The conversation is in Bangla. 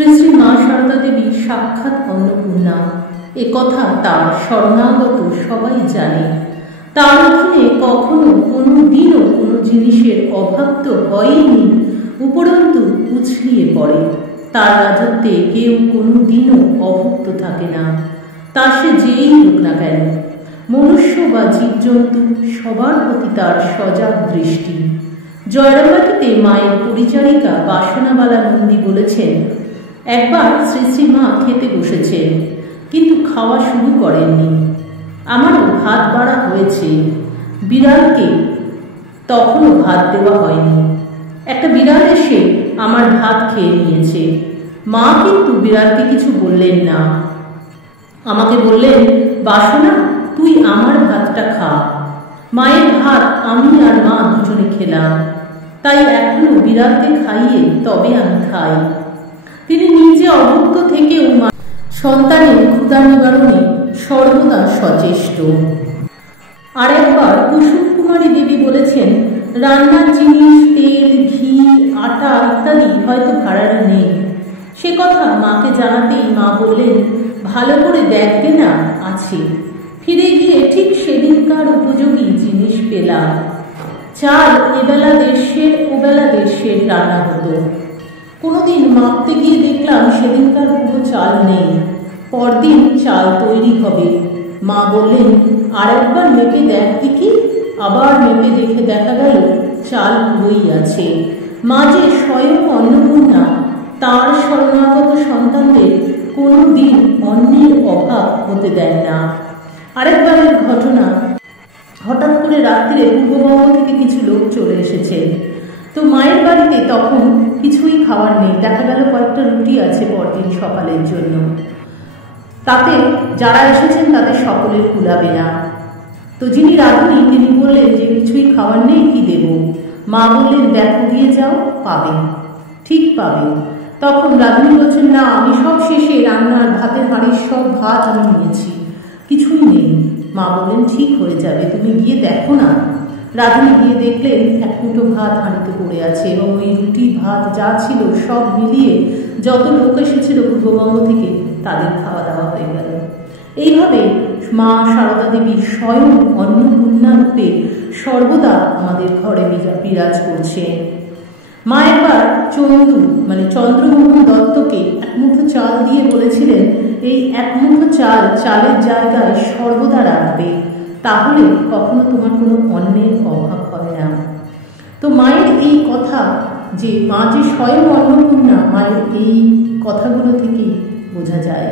শ্রী শ্রী মা সারদা দেবী সাক্ষাৎ অন্নপূর্ণা, একথা তার শরণাগত সবাই জানে। তার অধীনে কখনো কোনো দিনও কোনো জিনিসের অভাব তো হয়নি, উপরন্তু উছলিয়ে পড়ে। তার রাজত্বে কেউ কোনো দিনও অভুক্ত থাকে না, তা সে যেই হোক না কেন, মনুষ্য বা জীবজন্তু সবার প্রতি তার সজাগ দৃষ্টি। জয়রামবাটিতে মায়ের পরিচারিকা বাসনাবালা নন্দী বলেছেন, একবার শ্রী শ্রী মা খেতে বসেছেন, কিন্তু খাওয়া শুরু করেননি। আমারও ভাত বাড়া হয়েছে, বিড়ালকে তখনও ভাত দেওয়া হয়নি। একটা বিড়াল এসে আমার ভাত খেয়ে নিয়েছে। মা কিন্তু বিড়ালকে কিছু বললেন না, আমাকে বললেন, বাসনা তুই আমার ভাতটা খা। মায়ের ভাত আমি আর মা দুজনে খেলাম, তাই এখনো বিড়ালকে খাইয়ে তবে আমি খাই। তিনি নিজে অভুক্ত থেকেও সন্তানের ক্ষুধা নিবারণে সর্বদা সচেষ্ট। আর একবার কুসুম কুমারী দেবী বলেছেন, রান্নার জিনিস, তেল, ঘি, আটা ইত্যাদি হয়তো ভাড়ার নেই। সে কথা মাকে জানাতেই মা বললেন, ভালো করে দেখবে না, আছে। ফিরে গিয়ে ঠিক সেদিনকার উপযোগী জিনিস পেলাম। চাল এবেলা 1.5 ওবেলা 1.5 রান্না হতো। কোনোদিন মাপতে গিয়ে দেখলাম সেদিনকার পুরো চাল নেই। পরদিন চাল তৈরি হবে। মা বললেন, আর একবার মেপে দেখ দেখি। আবার মেপে দেখে দেখা গেল চাল পুরোই আছে। মা যে স্বয়ং অন্নপূর্ণা, তার শরণাগত সন্তানদের কোনো দিন অন্নের অভাব হতে দেন না। আরেকবারের ঘটনা, হঠাৎ করে রাত্রে পূর্ববঙ্গ থেকে কিছু লোক চলে এসেছেন। তো মায়ের বাড়িতে তখন কিছুই খাওয়ার নেই। দেখা গেল কয়েকটা রুটি আছে পরদিন সকালের জন্য। তাতে যারা এসেছেন তাদের সকলের কুলাবে না। তো যিনি রাঁধুনি তিনি বললেন যে কিছুই খাওয়ার নেই, কি দেব? মা বললেন, দেখো দিয়ে যাও, পাবে, ঠিক পাবে। তখন রাঁধুনি বলছেন, না, আমি সব শেষে রান্নার ভাতের হাঁড়ির সব ভাত আমি নিয়েছি, কিছুই নেই। মা বললেন, ঠিক হয়ে যাবে, তুমি গিয়ে দেখো না। রাঁধুনি গিয়ে দেখলেন এক মুঠো ভাত হাঁড়িতে পড়ে আছে, এবং ওই রুটি ভাত যা ছিল সব মিলিয়ে যত লোক এসেছিল পূর্ববঙ্গ থেকে তাদের খাওয়া দাওয়া হয়ে গেল। এইভাবে মা সারদা দেবীর স্বয়ং অন্নপূর্ণা রূপে সর্বদা আমাদের ঘরে বিরাজ করছে। মা একবার চন্দ্রমোহন দত্তকে এক মুঠো চাল দিয়ে বলেছিলেন, এই এক মুঠো চালের জায়গায় সর্বদা রাখবে, তাহলে কখনো তোমার কোনো অন্নের অভাব হবে না। তো মায়ের এই কথা, যে মা যে স্বয়ং অন্নপূর্ণা, মায়ের এই কথাগুলো থেকেই বোঝা যায়।